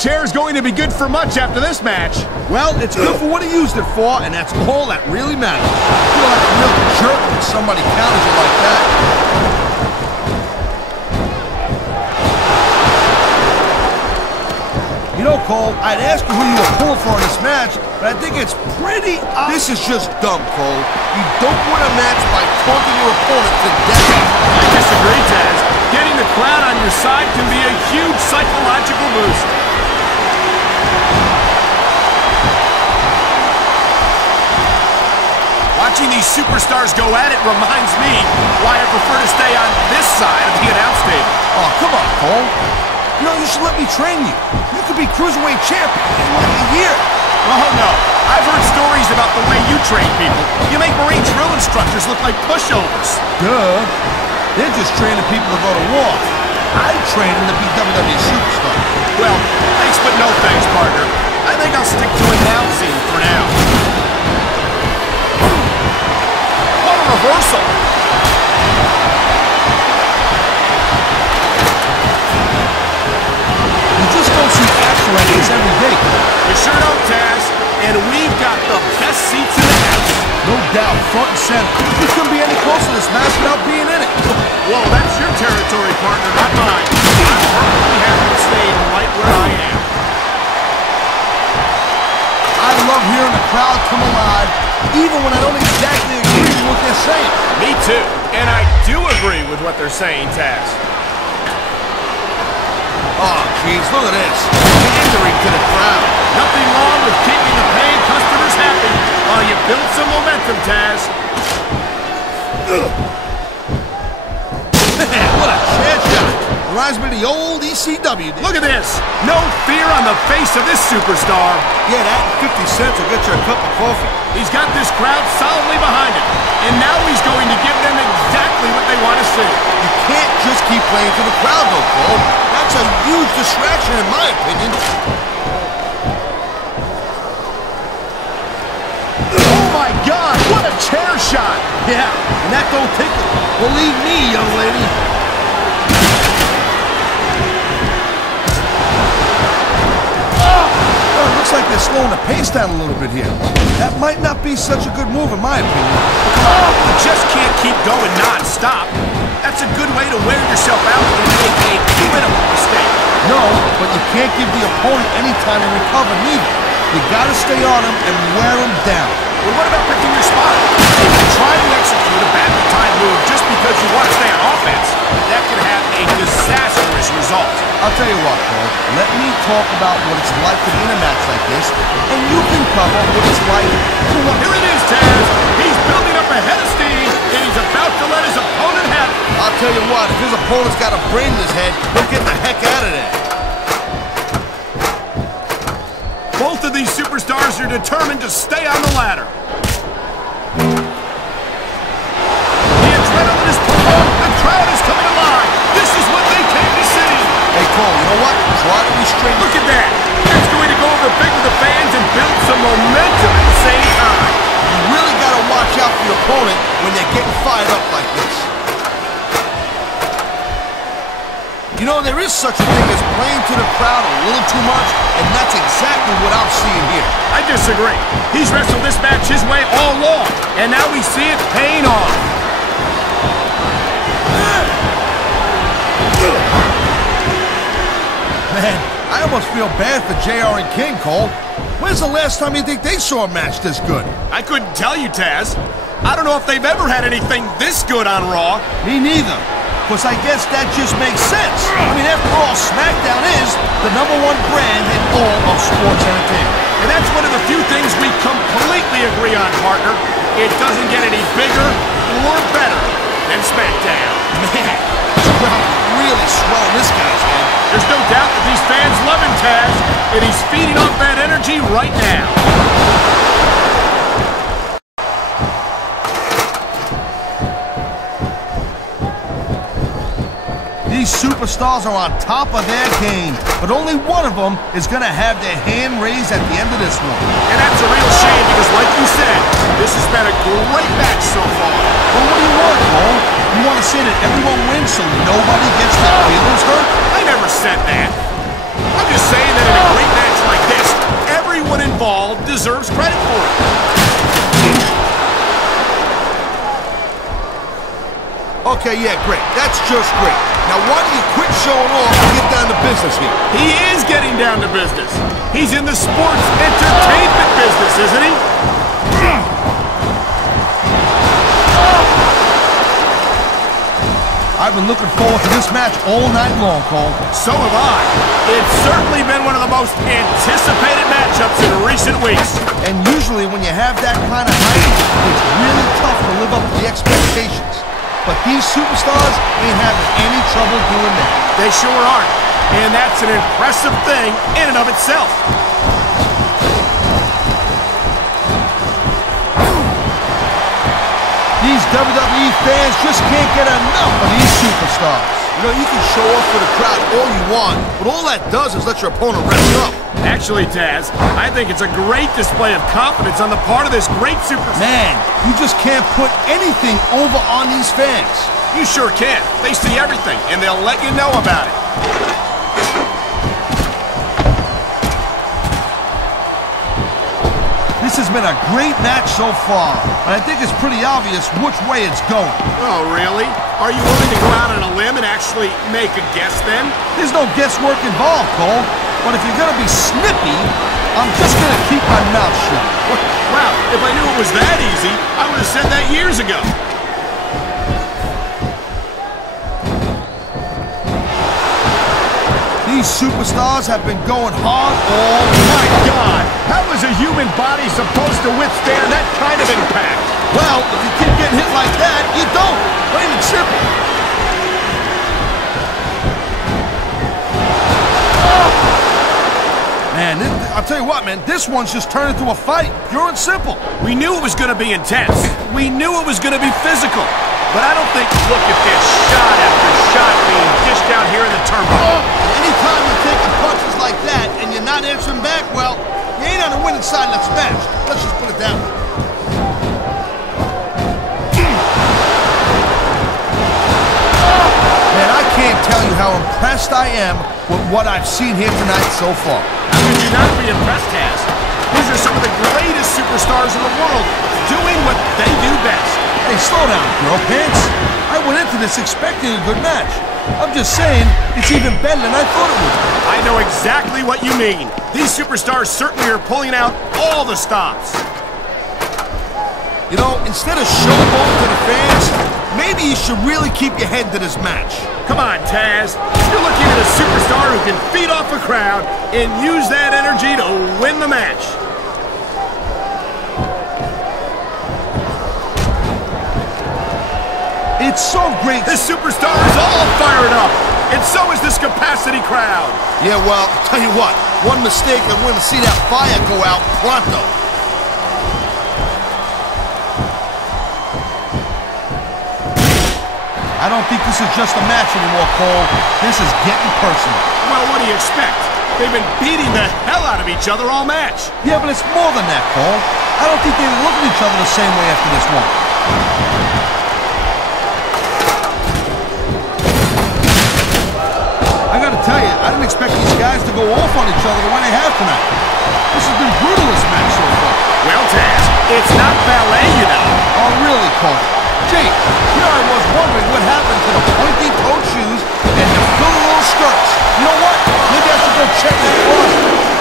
chair's going to be good for much after this match. Well, it's good for what he used it for, and that's all that really matters. You feel like a real jerk when somebody counters you like that. You know, Cole, I'd ask you who you were pulling for in this match, but I think it's pretty obvious. This is just dumb, Cole. You don't win a match by taunting your opponent to death. I disagree, Taz. Getting the crowd on your side can be a huge psychological boost. Watching these superstars go at it reminds me why I prefer to stay on this side of the announce table. Oh, come on, Cole. You know, you should let me train you. You could be Cruiserweight champion in like a year. Oh, no. I've heard stories about the way you train people. You make Marine drill instructors look like pushovers. Duh. They're just training people to go to war. I train them to be WWE superstars. Well, thanks but no thanks, partner. I think I'll stick to announcing for now. What a reversal! You just don't see action like this every day. You sure don't, Taz. And we've got the best seats in the house. No doubt, front and center. You couldn't be any closer to this match without being in it. Well, that's your territory, partner, not mine. I'm perfectly happy to stay right where I am. I love hearing the crowd come alive, even when I don't exactly agree with what they're saying. Me too. And I do agree with what they're saying, Taz. Oh, jeez, look at this. Pandering to the crowd. Nothing wrong with keeping the paying customers happy while you build some momentum, Taz. Man, what a chair shot. Reminds me of the old ECW. Look at this. No fear on the face of this superstar. Yeah, that 50 cents will get you a cup of coffee. He's got this crowd solidly behind him. And now he's going to give them exactly what they want to see. You can't just keep playing to the crowd, though, Cole. That's a huge distraction, in my opinion. Oh, my God. What a chair shot. Yeah, and that don't tickle. Believe me, young lady. Oh, it looks like they're slowing the pace down a little bit here. That might not be such a good move, in my opinion. You just can't keep going non-stop. That's a good way to wear yourself out and make a winnable mistake. No, but you can't give the opponent any time to recover, neither. You gotta stay on him and wear him down. Well, what about picking your spot? If you try to execute a badly timed move just because you want to stay on offense, that could have a disastrous result. I'll tell you what, Cole. Let me talk about what it's like to be in a match like this, and you can cover what it's like. Here it is, Taz. He's building up a head of steam, and he's about to let his opponent have it. I'll tell you what, if his opponent's got a brain in his head, he'll get the heck out of there. Both of these superstars are determined to stay on the ladder. The adrenaline is pumping. The crowd is coming alive. This is what they came to see. Hey, Cole, you know what? Try to restrain. Look at that. That's going to go over big with the fans and build some momentum at the same time. You really got to watch out for your opponent when they're getting fired up like this. You know, there is such a thing as playing to the crowd a little too much, and that's exactly what I'm seeing here. I disagree. He's wrestled this match his way all along, and now we see it paying off. Man, I almost feel bad for JR and King, Cole. When's the last time you think they saw a match this good? I couldn't tell you, Taz. I don't know if they've ever had anything this good on Raw. Me neither. Because I guess that just makes sense. I mean, after all, SmackDown is the #1 brand in all of sports entertainment. And that's one of the few things we completely agree on, partner. It doesn't get any bigger or better than SmackDown. Man, the crowd really swelling this guy's head. There's no doubt that these fans love him, Taz, and he's feeding off that energy right now. These superstars are on top of their game, but only one of them is going to have their hand raised at the end of this one. And that's a real shame because, like you said, this has been a great match so far. Well, what do you want, Cole? You want to say that everyone wins so nobody gets their feelings hurt? I never said that. I'm just saying saying that in a great match like this, everyone involved deserves credit for it. Okay, yeah, great. That's just great. Now, why do you quit showing off and get down to business here? He is getting down to business. He's in the sports entertainment business, isn't he? I've been looking forward to this match all night long, Cole. So have I. It's certainly been one of the most anticipated matchups in recent weeks. And usually when you have that kind of hype, it's really tough to live up to the expectations. But these superstars ain't having any trouble doing that. They sure aren't. And that's an impressive thing in and of itself. These WWE fans just can't get enough of these superstars. You know, you can show off for the crowd all you want, but all that does is let your opponent rest up. Actually, Taz, I think it's a great display of confidence on the part of this great superstar. Man, you just can't put anything over on these fans. You sure can. They see everything, and they'll let you know about it. This has been a great match so far, and I think it's pretty obvious which way it's going. Oh, really? Are you willing to go out on a limb and actually make a guess then? There's no guesswork involved, Cole. But if you're gonna be snippy, I'm just gonna keep my mouth shut. Wow, if I knew it was that easy, I would have said that years ago. These superstars have been going hard all My God! How is a human body supposed to withstand that kind of impact? Well, if you keep getting hit like that, you don't. Plain and simple. Man, I'll tell you what, man, this one's just turned into a fight. Pure and simple. We knew it was going to be intense. We knew it was going to be physical. But I don't think, look at this, shot after shot being dished out here in the turnbuckle. Anytime you're taking punches like that and you're not answering back, well, you ain't on the winning side of that match. Let's just put it that way. Man, I can't tell you how impressed I am with what I've seen here tonight so far. How could you not be impressed, Taz? These are some of the greatest superstars in the world doing what they do best. Hey, slow down, girl pants. I went into this expecting a good match. I'm just saying, it's even better than I thought it would be. I know exactly what you mean. These superstars certainly are pulling out all the stops. You know, instead of showboating to the fans, maybe you should really keep your head to this match. Come on, Taz. You're looking at a superstar who can feed off a crowd and use that energy to win the match. It's so great. This superstar is all fired up, and so is this capacity crowd. Yeah, well, tell you what, one mistake and we're going to see that fire go out pronto. I don't think this is just a match anymore, Cole. This is getting personal. Well, what do you expect? They've been beating the hell out of each other all match. Yeah, but it's more than that, Cole. I don't think they look at each other the same way after this one. I gotta tell you, I didn't expect these guys to go off on each other the way they have tonight. This has been brutal, this match so far. Well, Taz, it's not ballet, you know. Oh, really, Cole? Gee, here I was wondering what happened to the pointy-toed shoes and the frilly little skirts. You know what? Maybe I should go check this closet.